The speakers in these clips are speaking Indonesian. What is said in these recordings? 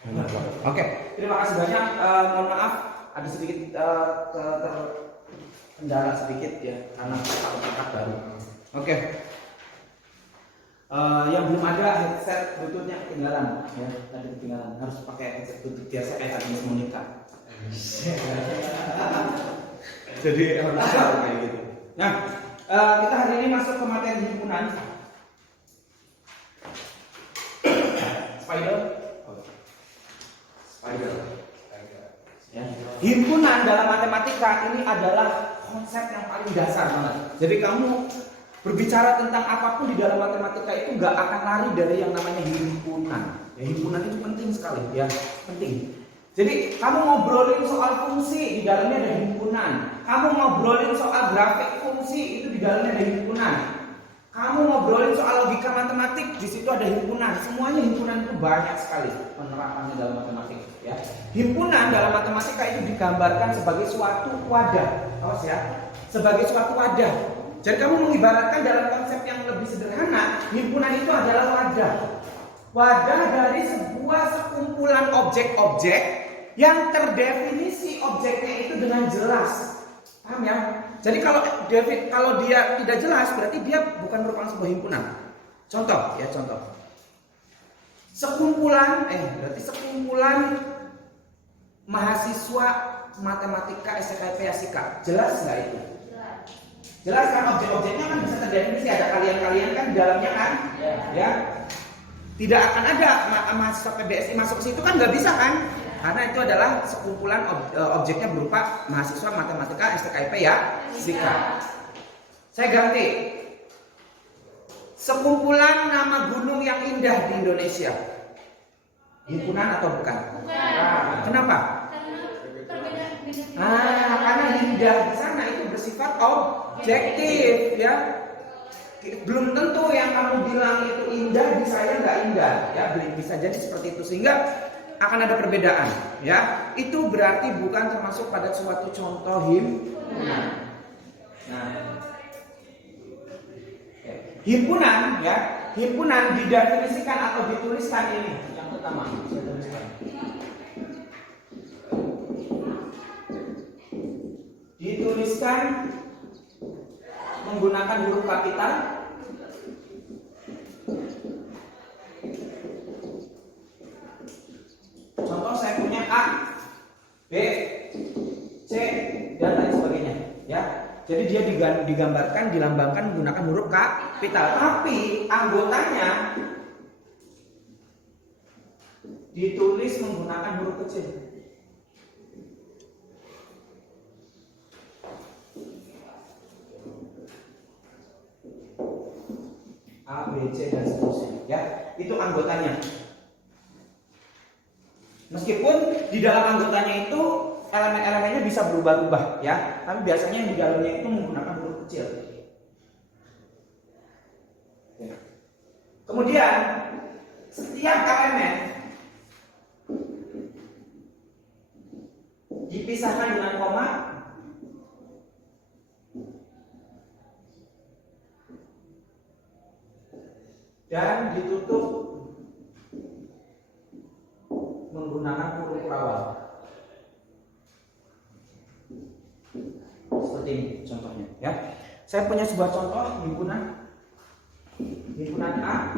Oke, terima kasih banyak. Mohon maaf ada sedikit kendala sedikit ya karena perangkat baru. Oke. Yang belum ada headset Bluetoothnya ketinggalan ya, tadi ketinggalan, harus pakai headset Bluetooth biasa kayak tadi Monica. Jadi harus kayak gitu. Nah, kita hari ini masuk ke materi himpunan. Spider. Ya. Himpunan dalam matematika ini adalah konsep yang paling dasar banget. Jadi kamu berbicara tentang apapun di dalam matematika itu nggak akan lari dari yang namanya himpunan. Ya, himpunan itu penting sekali, ya penting. Jadi kamu ngobrolin soal fungsi, di dalamnya ada himpunan. Kamu ngobrolin soal grafik fungsi, itu di dalamnya ada himpunan. Kamu ngobrolin soal logika matematik, di situ ada himpunan. Semuanya himpunan itu banyak sekali penerapannya dalam matematika. Ya. Himpunan dalam matematika itu digambarkan sebagai suatu wadah, awas ya, sebagai suatu wadah. Jadi kamu mengibaratkan dalam konsep yang lebih sederhana, himpunan itu adalah wadah. Wadah dari sebuah sekumpulan objek-objek yang terdefinisi objeknya itu dengan jelas. Paham ya? Jadi kalau dia tidak jelas berarti dia bukan merupakan sebuah himpunan. Contoh ya, contoh. Berarti sekumpulan mahasiswa matematika SKIP Asika. Jelas nggak itu? Jelas kan, objek-objeknya kan bisa terdefinisi, ada kalian-kalian kan di dalamnya kan? Ya. Tidak akan ada mahasiswa PBSI masuk ke situ kan, nggak bisa kan? Karena itu adalah sekumpulan objeknya berupa mahasiswa matematika STKIP ya, SIKA. Saya ganti. Sekumpulan nama gunung yang indah di Indonesia. Himpunan atau bukan? Bukan. Kenapa? Karena indah di sana itu bersifat objektif ya. Belum tentu yang kamu bilang itu indah di saya nggak indah ya, bisa jadi seperti itu, sehingga akan ada perbedaan ya. Itu berarti bukan termasuk pada suatu contoh himpunan. Nah, himpunan ya, himpunan didefinisikan atau dituliskan ini yang pertama, saya tuliskan. Dituliskan menggunakan huruf kapital. Contoh saya punya A, B, C dan lain sebagainya ya. Jadi dia dilambangkan menggunakan huruf kapital, tapi anggotanya ditulis menggunakan huruf kecil. A, B, C dan seterusnya ya. Itu anggotanya. Meskipun di dalam anggotanya itu elemen-elemennya bisa berubah-ubah ya, tapi biasanya yang di dalamnya itu menggunakan huruf kecil. Kemudian setiap elemen dipisahkan dengan koma dan ditutup menggunakan huruf awal. Seperti ini contohnya ya. Saya punya sebuah contoh himpunan A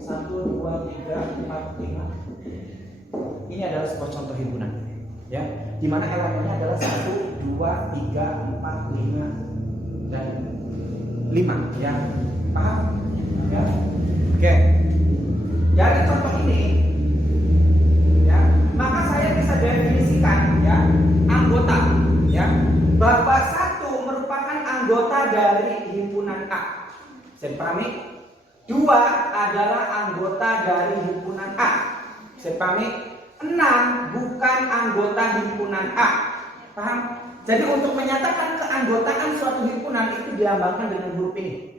1, 2, 3, 4, 5. Ini adalah sebuah contoh himpunan ya, di mana elemennya adalah 1, 2, 3, 4, 5 dan 5 ya. Paham? Ya. Oke. Dari contoh ini ya, maka saya bisa definisikan ya anggota ya, bahwa 1 merupakan anggota dari himpunan A. Saya pahami? 2 adalah anggota dari himpunan A. Saya pahami? 6 bukan anggota himpunan A. Paham? Jadi untuk menyatakan keanggotaan suatu himpunan itu dilambangkan dengan huruf ini.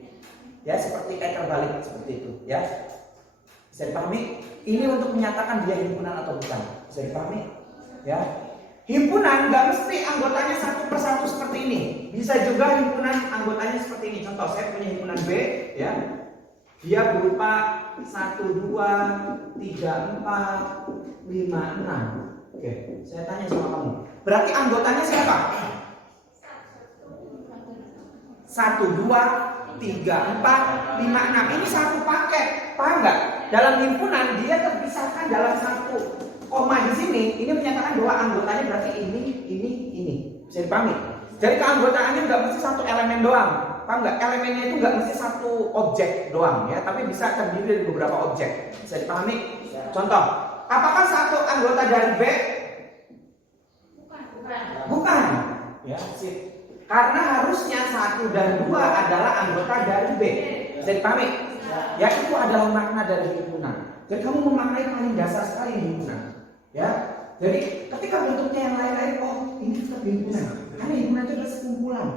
Ya, seperti terbalik seperti itu, ya. Bisa dipahami? Ini untuk menyatakan dia himpunan atau bukan. Bisa dipahami? Ya. Himpunan nggak mesti anggotanya satu persatu seperti ini. Bisa juga himpunan anggotanya seperti ini. Contoh, saya punya himpunan B, ya. Dia berupa 1, 2, 3, 4, 56. Oke, saya tanya sama kamu. Berarti anggotanya siapa? 1, 2, 3, 4, 5, 6. Ini satu paket. Paham nggak? Dalam himpunan dia terpisahkan dalam satu koma di sini. Ini menyatakan bahwa anggotanya berarti ini. Bisa dipahami? Jadi keanggotaannya nggak mesti satu elemen doang. Paham nggak? Elemennya itu nggak mesti satu objek doang ya, tapi bisa terdiri dari beberapa objek. Bisa dipahami? Contoh, apakah satu anggota dari B? Bukan. Ya, sip. Karena harusnya 1 dan 2 adalah anggota dari B. Bisa dipahami? Ya, itu adalah makna dari himpunan. Jadi kamu memaknai paling dasar sekali himpunan. Ya. Jadi ketika bentuknya yang lain-lain, oh ini tetap himpunan. Karena himpunan itu adalah sekumpulan.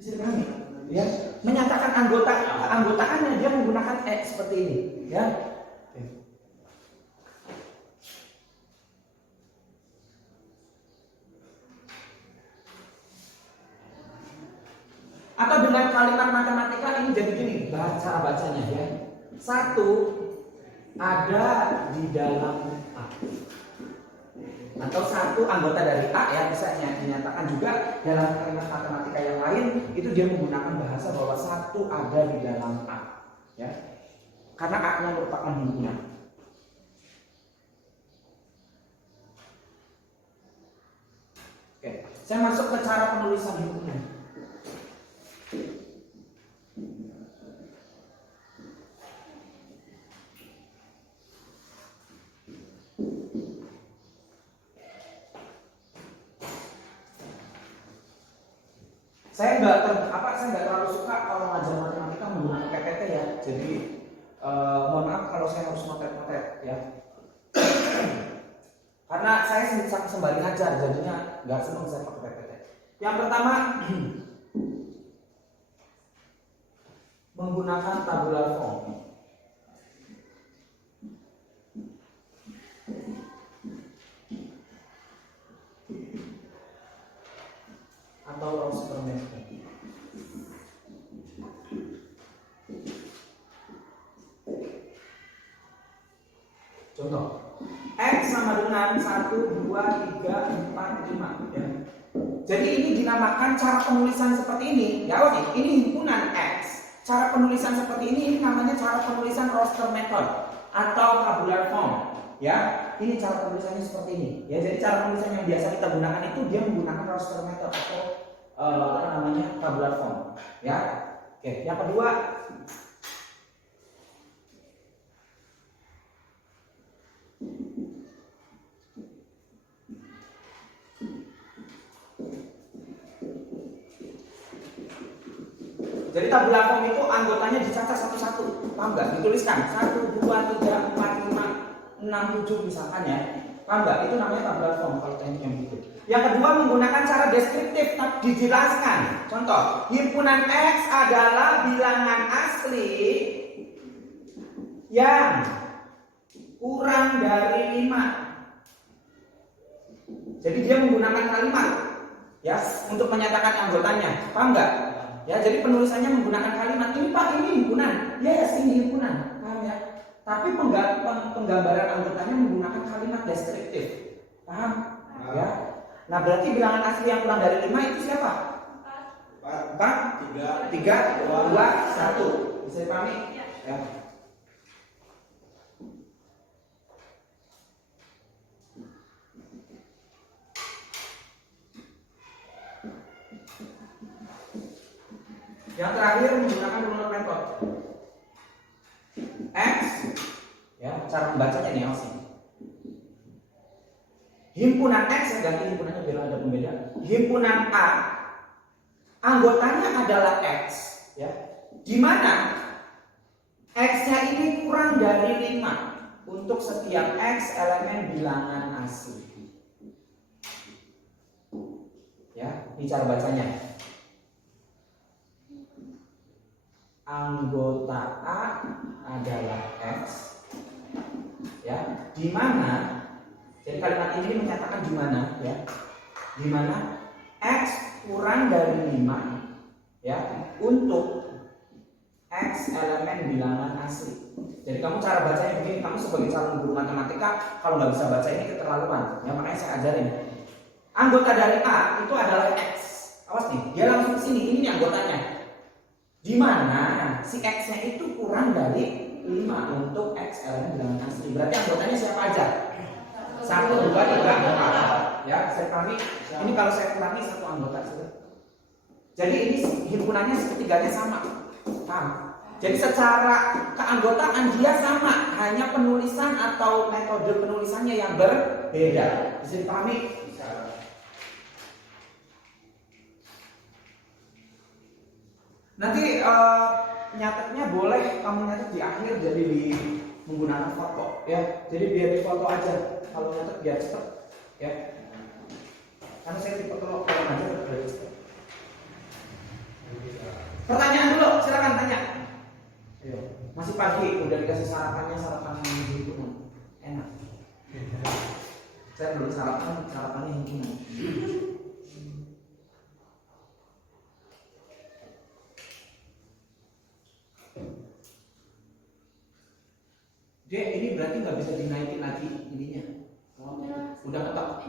Bisa dipahami? Ya. Menyatakan keanggotaannya dia menggunakan X seperti ini. Ya. Atau dengan kalimat matematika ini jadi gini, cara bacanya ya. 1 ada di dalam A. Atau 1 anggota dari A ya, bisa dinyatakan juga dalam kalimat matematika yang lain itu dia menggunakan bahasa bahwa 1 ada di dalam A. Ya. Karena A-nya merupakan himpunan. Oke, saya masuk ke cara penulisan himpunan. Saya nggak terlalu suka kalau ngajar matematika menggunakan PPT ya. Jadi mohon maaf kalau saya harus notet-notet ya. Karena saya sembari ngajar, jadinya nggak senang saya pakai PPT. Yang pertama menggunakan tabular form. Atau roster method. Contoh, X sama dengan 1, 2, 3, 4, 5 ya. Jadi ini dinamakan cara penulisan seperti ini. Ya oke, ini himpunan X. Cara penulisan seperti ini namanya cara penulisan roster method atau tabular form. Ya, ini cara penulisannya seperti ini. Ya, jadi cara penulisan yang biasa kita gunakan itu dia menggunakan roster method atau tabular form. Ya, oke. Yang kedua, jadi tabular form itu anggotanya dicatat satu-satu, paham nggak? Dituliskan 1, 2, 3, 4, 5, 6, 7 misalkan ya, paham nggak? Itu namanya tabular form kalau teknik yang gitu. Yang kedua menggunakan cara deskriptif, dijelaskan. Contoh, himpunan X adalah bilangan asli yang kurang dari 5. Jadi dia menggunakan kalimat ya untuk menyatakan anggotanya, paham nggak? Ya, jadi penulisannya menggunakan kalimat ini Pak, ini himpunan. Yes, ini himpunan. Paham ya? Tapi penggambaran anggotanya menggunakan kalimat deskriptif. Paham? Ya. Nah, berarti bilangan asli yang kurang dari 5 itu siapa? 4, 3, 2, 1. Bisa dipahami? Ya. Yang terakhir menggunakan ruler method. X ya, cara membacanya nih langsung. Himpunan X, saya ganti himpunannya biar ada pembeda. Himpunan A anggotanya adalah X ya. Di mana X-nya ini kurang dari 5 untuk setiap X elemen bilangan asli. Ya, ini cara bacanya. Anggota A adalah X ya, di mana jadi kalimat ini menyatakan di mana ya, di mana X kurang dari 5 ya untuk X elemen bilangan asli. Jadi kamu cara bacanya begini, kamu sebagai calon guru matematika kalau nggak bisa baca ini keterlaluan. Ya makanya saya ajarin. Anggota dari A itu adalah X. Awas nih, dia langsung sini, ini nih anggotanya. Di mana si X-nya itu kurang dari 5 untuk X elemen bilangan asli. Berarti anggotanya siapa aja? 1, 2, 3, 4. Ya, saya kurangi. Ini kalau saya kurangi satu anggota saja. Jadi ini himpunannya seketiganya sama. Paham? Jadi secara keanggotaan dia sama, hanya penulisan atau metode penulisannya yang berbeda. Bisa dipahami? Nanti nyatetnya boleh kamu nyatet di akhir, jadi di menggunakan foto, ya. Jadi biar di foto aja. Kalau nyatet biar cepet, ya. Karena saya tipe kalau aja lebih cepet. Pertanyaan dulu, silakan tanya. Ayo. Masih pagi, udah dikasih sarapan yang himpunan. Enak. Saya belum sarapannya himpunan. Dek, ini berarti nggak bisa dinaikin lagi ininya. Udah ketok.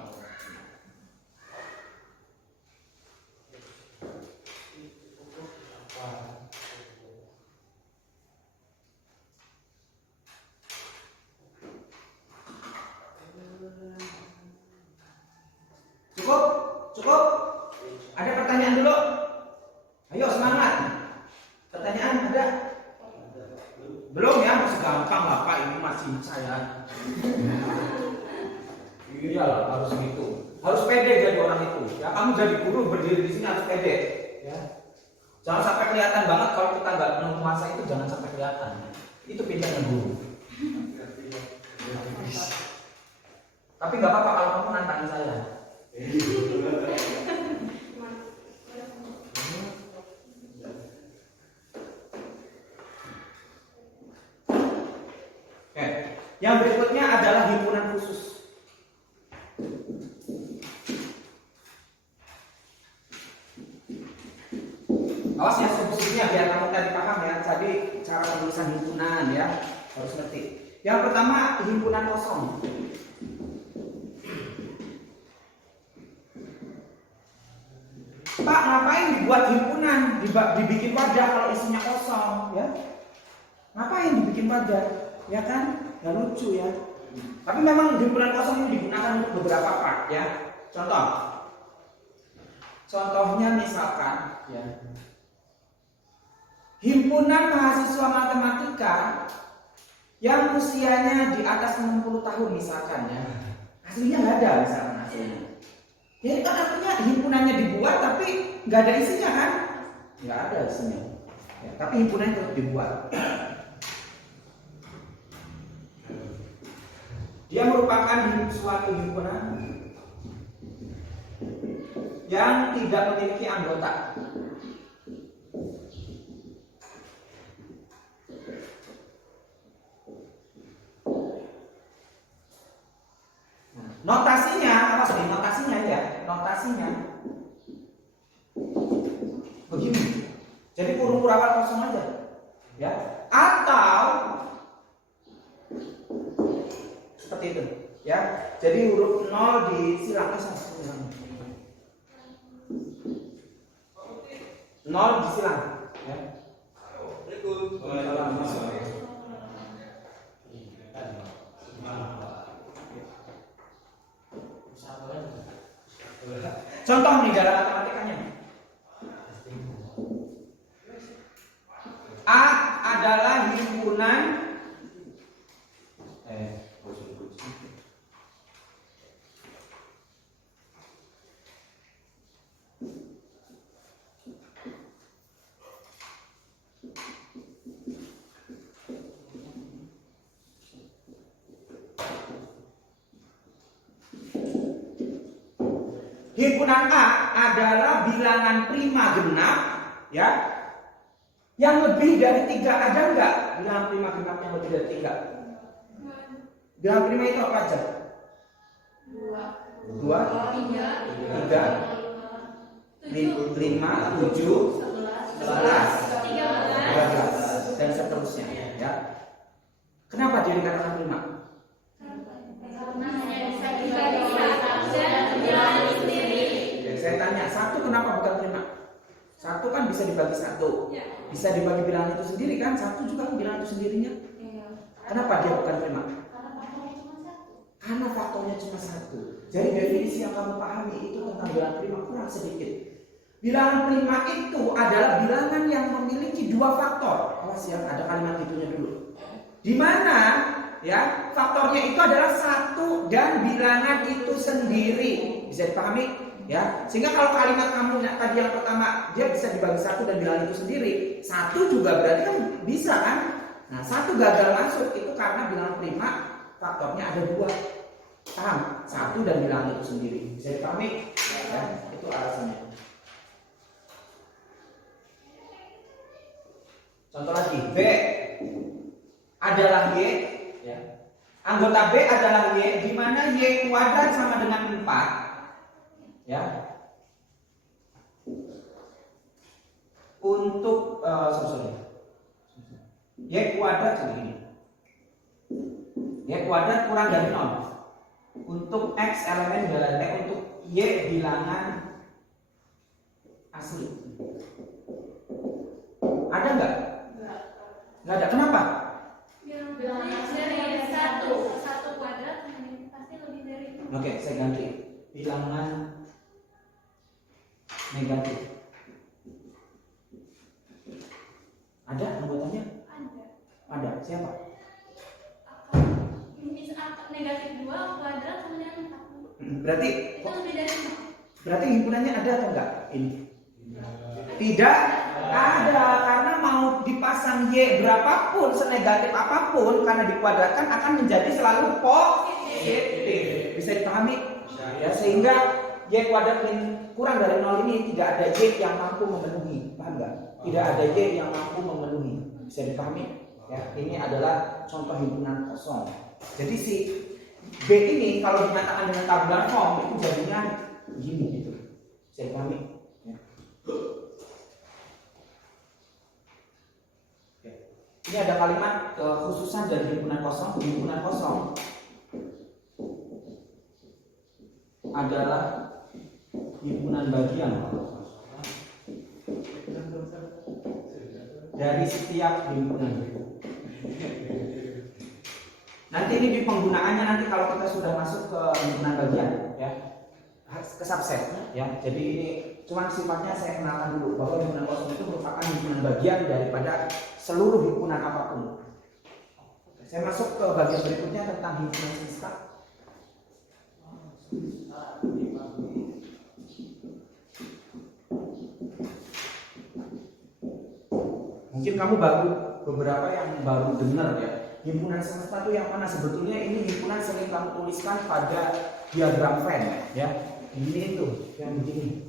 Cukup? Ada pertanyaan dulu? Ayo semangat. Pertanyaan ada? Belum ya, masih gampang lah Pak, ini masih saya. Iyalah, harus gitu. Harus pede jadi orang itu. Ya, kamu jadi guru berdiri di sini harus pede. Ya. Jangan sampai kelihatan banget kalau kita nggak menguasai itu, jangan sampai kelihatan. Itu pintarnya guru. Tapi nggak apa-apa kalau kamu nantangin saya. Oke. Yang berikutnya adalah himpunan khusus. Awas ya substitusinya biar kamu tadi paham ya. Tadi cara penulisan himpunan ya harus ngerti. Yang pertama himpunan kosong. Pak, ngapain dibuat himpunan, dibikin wadah kalau isinya kosong, ya? Ngapain dibikin wadah, ya kan? Gak lucu ya. Tapi memang himpunan kosong ini digunakan untuk beberapa part, ya. Contohnya misalkan, ya. Himpunan mahasiswa matematika yang usianya di atas 60 tahun misalkan, ya. Aslinya nggak ada misalkan aslinya. Jadi kan artinya himpunannya dibuat tapi nggak ada isinya kan? Nggak ada isinya. Ya, tapi himpunan tetap dibuat. Dia merupakan suatu himpunan yang tidak memiliki anggota. Notasinya, apa sih notasinya ya? Notasinya begini. Jadi huruf awal kosong aja, ya. Atau seperti itu, ya. Jadi huruf 0 disilang, 0 disilang, ya. Contoh nih dalam matematikanya. A adalah himpunan himpunan A adalah bilangan prima genap, ya, yang lebih dari 3. Ada nggak bilangan prima genap yang lebih dari 3? Bilangan prima itu apa aja? 2, 3, 5, 7, 11, 13. dan seterusnya. Ya. Kenapa dia dikatakan prima? Saya tanya, satu kenapa bukan prima? Satu kan bisa dibagi satu, bisa dibagi bilangan itu sendiri kan? Satu juga kan bilangan itu sendirinya. Kenapa dia bukan prima? Karena faktornya cuma satu. Jadi definisi yang kamu pahami itu tentang bilangan prima kurang sedikit. Bilangan prima itu adalah bilangan yang memiliki dua faktor. Awas ya, ada kalimat itunya dulu. Di mana ya faktornya itu adalah satu dan bilangan itu sendiri. Bisa dipahami? Ya, sehingga kalau kalimat kamu tadi yang pertama dia bisa dibagi satu dan bilangan itu sendiri, satu juga berarti kan bisa kan? Nah, satu gagal masuk itu karena bilangan prima faktornya ada dua. Paham? Satu dan bilangan itu sendiri. Bisa dipahami? Ya, itu alasannya. Contoh lagi, B adalah Y, ya. Anggota B adalah Y, di mana Y kuadrat sama dengan 4, ya. Untuk Y kuadrat segini. Y kuadrat kurang dari 0. Untuk X elemen bilangan T, untuk Y bilangan asli. Ada nggak? Nggak ada. Kenapa? Bilangan dari satu kuadrat pasti lebih dari itu. Oke, saya ganti. Bilangan negatif. Ada anggotanya? Ada. Siapa? Negatif 2 kuadrat kemudian 4. Berarti Itu lebih dari 5. berarti himpunannya ada atau enggak? Ini. Tidak ada, karena mau dipasang Y berapapun, senegatif apapun, karena dikuadratkan akan menjadi selalu positif. Bisa dipahami? Ya, sehingga Y kuadrat kurang dari 0 ini tidak ada Y yang mampu memenuhi. Paham enggak? Tidak ada Y yang mampu memenuhi. Bisa dipahami? Ya, ini adalah contoh himpunan kosong. Jadi si B ini kalau dinyatakan dengan tabular form itu jadinya begini gitu. Bisa dipahami? Ya. Ini ada kalimat kekhususan dari himpunan kosong. Himpunan kosong adalah himpunan bagian dari setiap himpunan. Nanti ini di penggunaannya nanti kalau kita sudah masuk ke himpunan bagian, ya, ke subset, ya. Jadi ini cuma sifatnya saya kenalkan dulu bahwa himpunan kosong itu merupakan himpunan bagian daripada seluruh himpunan apapun. Saya masuk ke bagian berikutnya tentang himpunan semesta. Mungkin kamu beberapa yang baru dengar ya. Himpunan semesta itu yang mana? Sebetulnya ini himpunan sering kamu tuliskan pada diagram Venn, ya. Ini itu yang begini.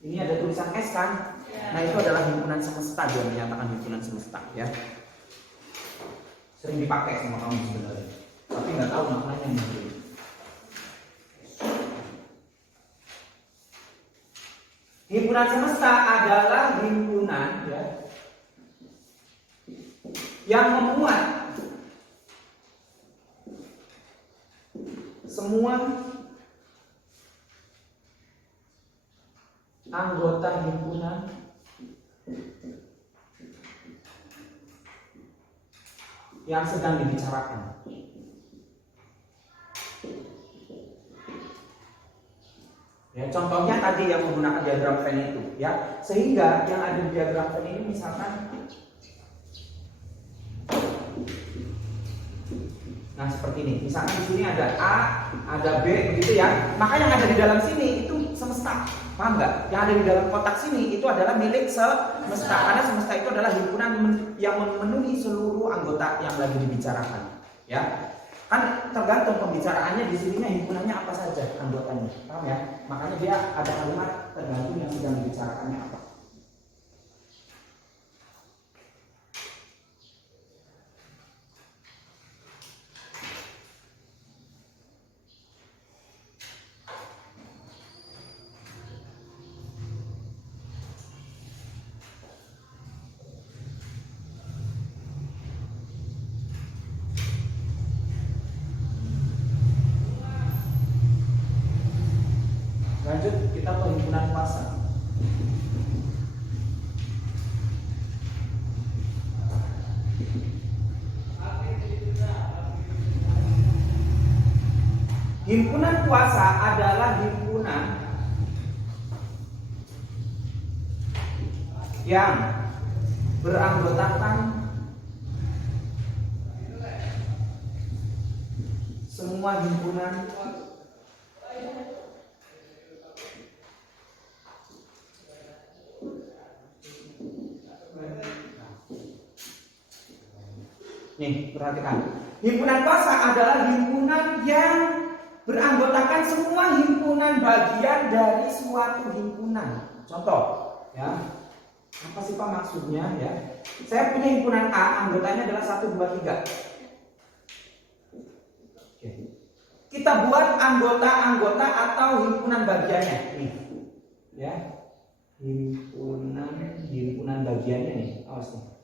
Ini ada tulisan S kan? Nah, itu adalah himpunan semesta, dia menyatakan himpunan semesta, ya. Sering dipakai sama kamu sebenarnya, tapi nggak tahu maknanya mungkin. Himpunan semesta adalah himpunan, ya, yang memuat semua anggota himpunan yang sedang dibicarakan. Ya, contohnya tadi yang menggunakan diagram Venn itu, ya. Sehingga yang ada di diagram Venn ini misalkan, nah seperti ini. Misalkan di sini ada A, ada B, begitu ya. Maka yang ada di dalam sini itu semesta. Paham nggak? Yang ada di dalam kotak sini itu adalah milik semesta. Karena semesta itu adalah himpunan yang memenuhi seluruh anggota yang lagi dibicarakan. Ya, kan tergantung pembicaraannya di sininya himpunannya apa saja anggotanya. Paham ya? Makanya dia ada kalimat tergantung yang sedang dibicarakannya apa. Lanjut kita ke himpunan kuasa. Himpunan kuasa adalah himpunan yang beranggotakan semua himpunan nih, perhatikan. Himpunan kuasa adalah himpunan yang beranggotakan semua himpunan bagian dari suatu himpunan. Contoh, ya. Apa sih Pak maksudnya ya? Saya punya himpunan A, anggotanya adalah 1, 2, 3. Oke. Kita buat anggota-anggota atau himpunan bagiannya nih. Ya. Himpunan bagiannya nih. Awas nih.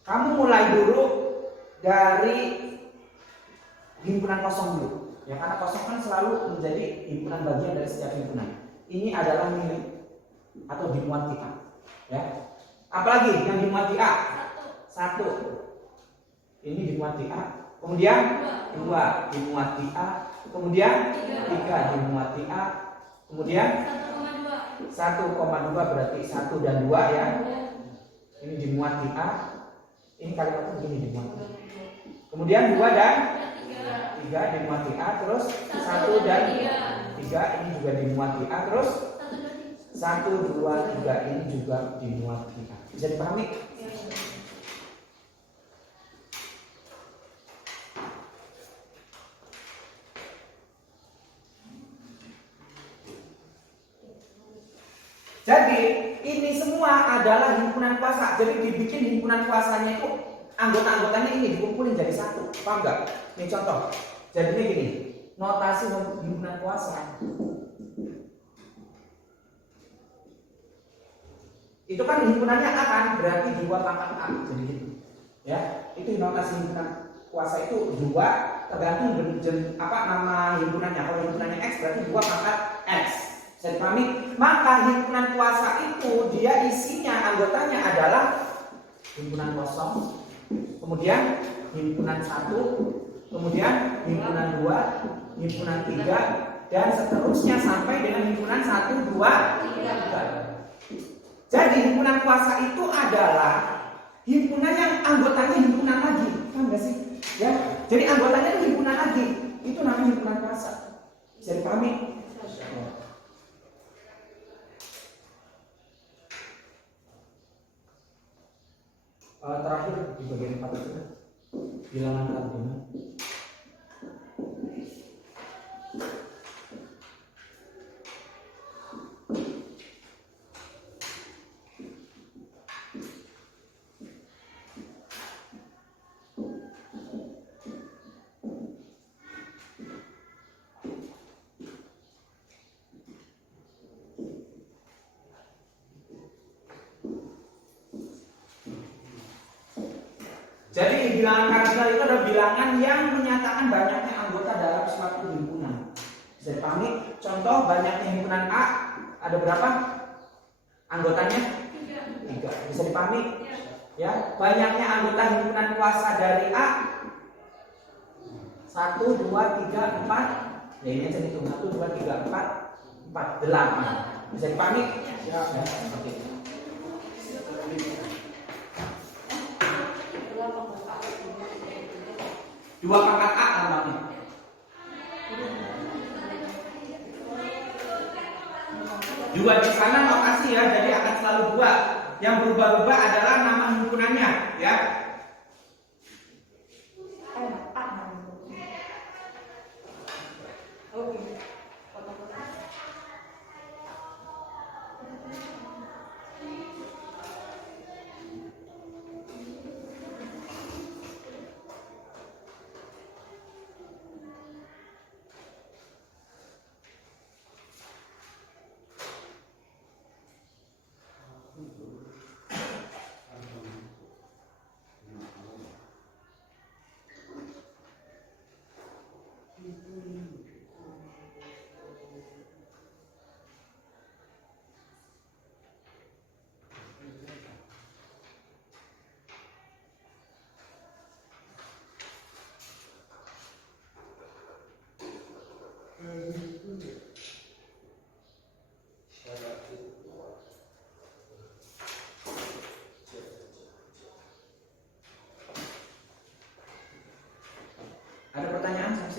Kamu mulai dulu dari himpunan kosong dulu. Ya, karena kosong kan selalu menjadi himpunan bagian dari setiap himpunan. Ini adalah milik atau dimuat di A. Ya. Apalagi yang dimuat di A? 1. Ini dimuat di A. Kemudian 2 dimuat di A. Kemudian 3 dimuat di A. Kemudian 1,2 berarti 1 dan 2 ya. Ini dimuat di A. Ini kalimatnya begini dimuat. Kemudian 2 dan 3 dimuat di A, terus 1 dan 3 ini juga dimuat di A, terus 1, 2, 3 ini juga dimuat di A. Bisa dipahami? Jadi ini semua adalah himpunan kuasa. Jadi dibikin himpunan kuasanya itu anggota-anggotanya ini dikumpulin jadi 1. Paham nggak? Ini contoh. Jadinya gini, notasi himpunan kuasa itu kan himpunannya A kan, berarti 2 pangkat A. Jadi gitu. Ya, itu notasi himpunan kuasa itu 2 tergantung apa nama himpunannya. Kalau himpunannya X berarti 2 pangkat X. Bisa dipahami? Maka himpunan kuasa itu dia isinya anggotanya adalah himpunan kosong, kemudian himpunan 1, kemudian himpunan 2, himpunan 3, dan seterusnya sampai dengan himpunan 1, 2, 3. Jadi himpunan kuasa itu adalah himpunan yang anggotanya himpunan lagi. Paham gak sih? Ya. Jadi anggotanya itu himpunan lagi. Itu namanya himpunan kuasa. Bisa dipahami? Terakhir di bagian 4 itu bilangan kardinal. Jadi bilangan kardinal itu adalah bilangan yang menyatakan banyaknya anggota dalam suatu himpunan. Bisa dipahami? Contoh banyaknya himpunan A ada berapa? Anggotanya? 3. Bisa dipahami? Ya. Banyaknya anggota himpunan kuasa dari A 1, 2, 3, 4. Ya ini aja hitung 1, 2, 3, 4, 8. Bisa dipahami? Ya. Oke. Dua pangkat A namanya. Dua di sana notasi ya, jadi akan selalu 2. Yang berubah-ubah adalah nama himpunannya, ya.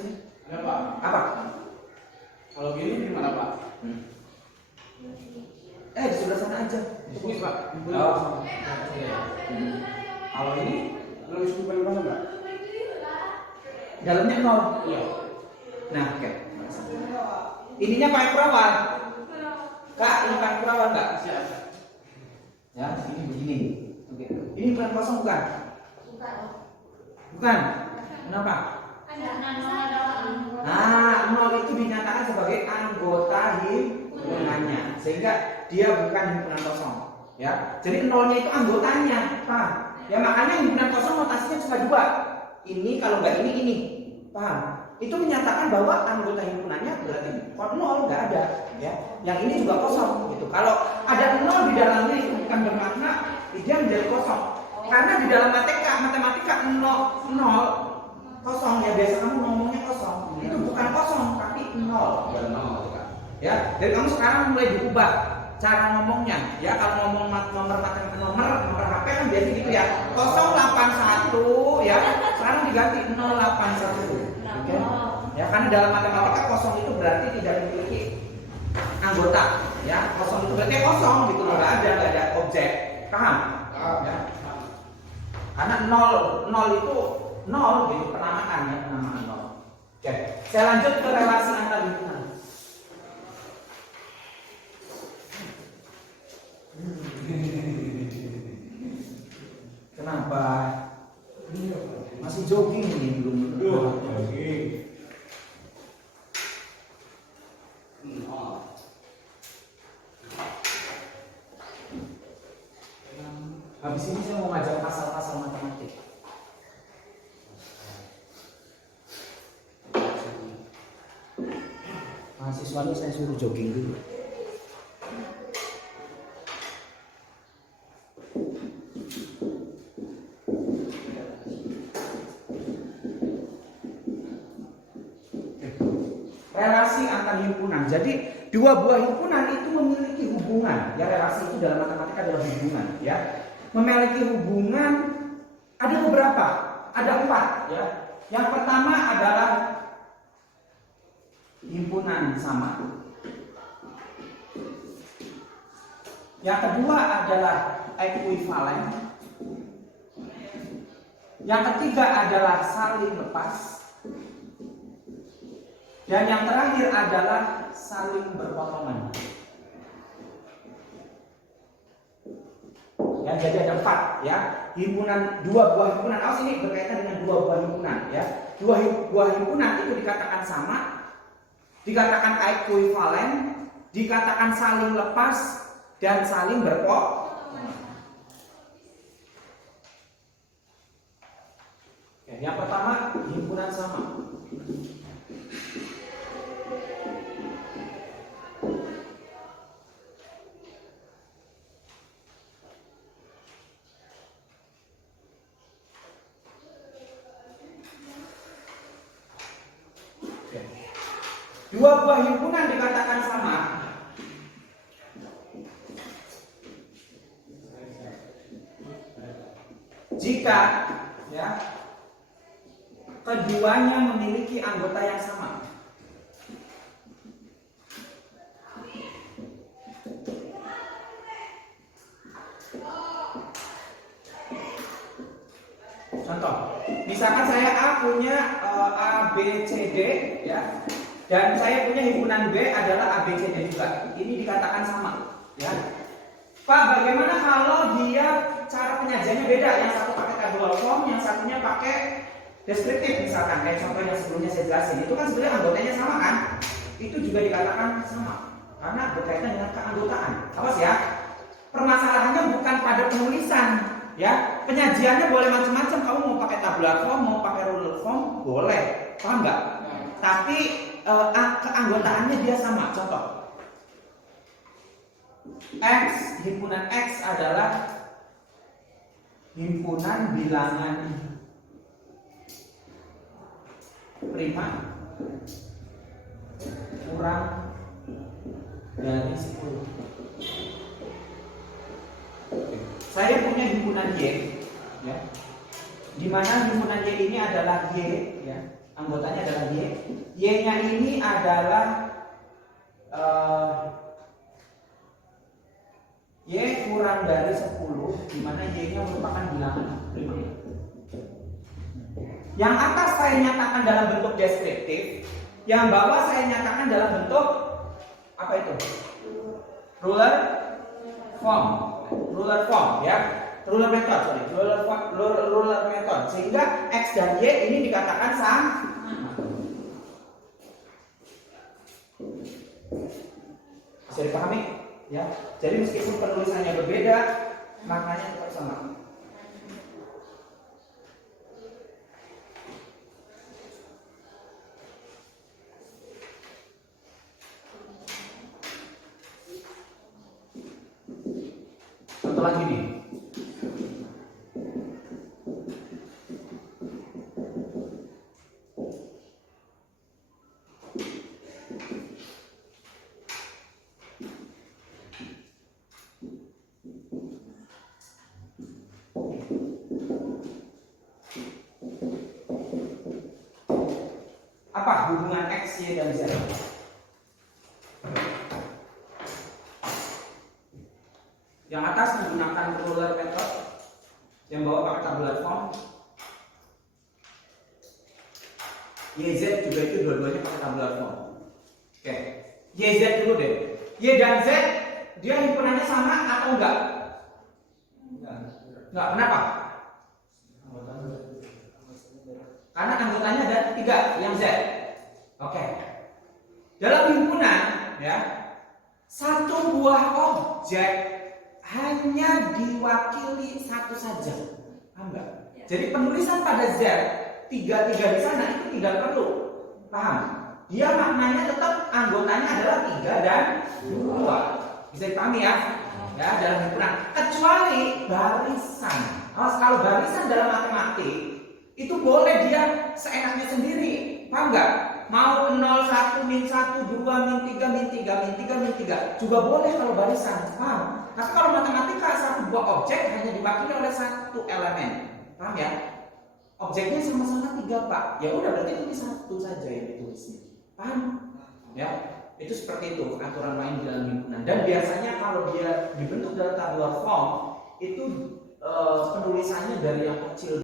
sini? Ada Pak. Apa? Kalau gini gimana Pak? Di sebelah sana aja. Ini Pak. Oh. Kalau ini Kalau super mana Pak? dalamnya 0. Iya. Nah, oke. Ininya pakai perawan. Kak, ini pakai perawan Kak? Siap. Ya, ini begini. Oke. Ini bukan kosong bukan? Bukan. Bukan. Kenapa? Ada ada Nah, 0 itu dinyatakan sebagai anggota himpunannya, sehingga dia bukan himpunan kosong. Ya, jadi 0-nya itu anggotanya, paham? Ya makanya himpunan kosong notasinya cuma 2. Ini kalau nggak ini, paham? Itu menyatakan bahwa anggota himpunannya berarti kok 0 nggak ada, ya. Yang ini juga kosong, gitu. Kalau ada 0 di dalamnya itu bukan bermakna dia menjadi kosong, karena di dalam matematika 0 kosong ya, biasa kamu ngomongnya kosong, itu bukan kosong tapi 0. Ya, jadi kamu sekarang mulai diubah cara ngomongnya, ya. Kalau ngomong nomor HP kan biasa gitu ya, 081 ya, sekarang diganti 081. Oke? Ya, karena dalam matematika kosong itu berarti tidak memiliki anggota, ya. Kosong itu berarti kosong gitu, nggak ada objek, paham? Ya. Karena 0 itu 0 gitu, penamaan ya, penamaan 0. Oke, saya lanjut ke relasi antar himpunan. Kenapa? Masih jogging ini belum. Habis ini saya mau ngajak pasal-pasal matematik. Mahasiswanya saya suruh jogging dulu. Relasi antar himpunan. Jadi dua buah himpunan itu memiliki hubungan. Ya, relasi itu dalam matematika adalah hubungan. Ya, memiliki hubungan ada beberapa. Ada 4. Ya. Yang pertama adalah himpunan sama. Yang kedua adalah ekuivalen. Yang ketiga adalah saling lepas. Dan yang terakhir adalah saling berpotongan. Ya, jadi ada 4 ya. Dua buah himpunan. Awas ini berkaitan dengan dua buah himpunan ya. Dua buah himpunan itu dikatakan sama, dikatakan ekuivalen, dikatakan saling lepas dan saling berpotongan. Yang pertama himpunan sama. Dua buah himpunan dikatakan sama jika ya keduanya memiliki anggota yang sama. Contoh, misalkan saya A punya A, B, C, D ya. Dan saya punya himpunan B adalah ABCD juga. Ini dikatakan sama, ya. Pak, bagaimana kalau dia cara penyajiannya beda? Yang satu pakai tabular form, yang satunya pakai deskriptif misalkan. Kayak contoh yang sebelumnya saya jelasin. Itu kan sebenarnya anggotanya sama kan? Itu juga dikatakan sama. Karena berkaitan dengan keanggotaan. Awas ya. Permasalahannya bukan pada penulisan, ya. Penyajiannya boleh macam-macam. Kamu mau pakai tabular form, mau pakai ruler form, boleh. Paham nggak? Tapi keanggotaannya dia sama. Contoh, X, himpunan X adalah himpunan bilangan prima kurang dari 10. Saya punya himpunan Y, ya, di mana himpunan Y ini adalah Y, ya, anggotanya adalah Y. Y-nya ini adalah Y kurang dari 10, di mana Y-nya merupakan bilangan prima. Yang atas saya nyatakan dalam bentuk deskriptif, yang bawah saya nyatakan dalam bentuk apa itu? Ruler form ya. Ruler method, sehingga X dan Y ini dikatakan sama. Bisa dipahami? Ya. Jadi meskipun penulisannya berbeda, maknanya tetap sama. Contoh lagi nih. Apa hubungan X, Y, dan Z? Yang atas menggunakan ruler method, yang bawah pakai tabular form. YZ juga itu dua-duanya pakai tabular form. Oke, YZ dulu deh. Y dan Z dia himpunannya sama atau enggak? Enggak. Kenapa? Karena anggotanya ada 3 yang Z. Oke. Dalam himpunan ya, satu buah objek hanya diwakili satu saja. Paham enggak? Jadi penulisan pada Z 3 di sana itu tidak perlu. Paham? Dia maknanya tetap anggotanya adalah 3 dan 2. Bisa dipahami ya? Ya, dalam himpunan. Kecuali barisan. Kalau barisan dalam matematik itu boleh dia seenaknya sendiri. Paham nggak? Mau 0, 1, min 1, 2, min 3, min 3, min 3, min 3 juga boleh kalau barisan. Paham? Tapi kalau matematika satu buah objek hanya diwakili oleh satu elemen. Paham ya? Objeknya sama-sama 3, Pak. Ya udah berarti itu satu saja yang ditulisnya. Paham? Ya. Itu seperti itu aturan main dalam himpunan. Dan biasanya kalau dia dibentuk dalam tabular form itu penulisannya dari yang kecil